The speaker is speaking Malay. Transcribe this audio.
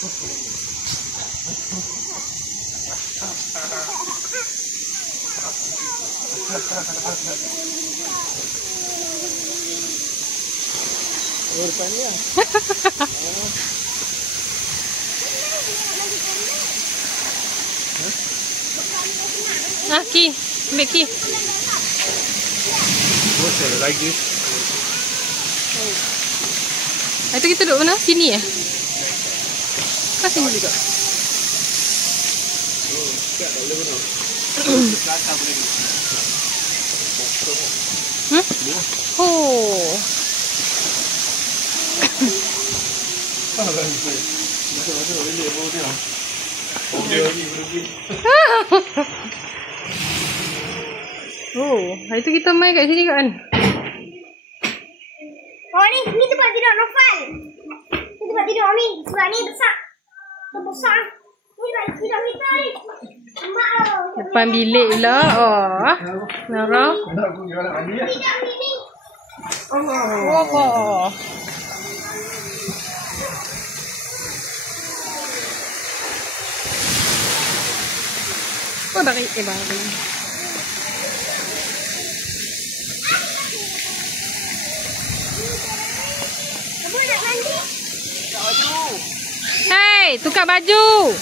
Ki, ambil Ki. Lagi. Itu kita duduk mana? Sini eh? Kan sini juga. Oh. Oh, hari tu kita main kat sini kan? Oh ni tempat tidur Nofal. Ni tempat tidur Ami. Sebab ni besar. Besar. Ni tempat tidur kita ni. Depan bilik pula. Oh. Nara. Tidak ni. Oh. Oh, bari. Hei, tukar baju.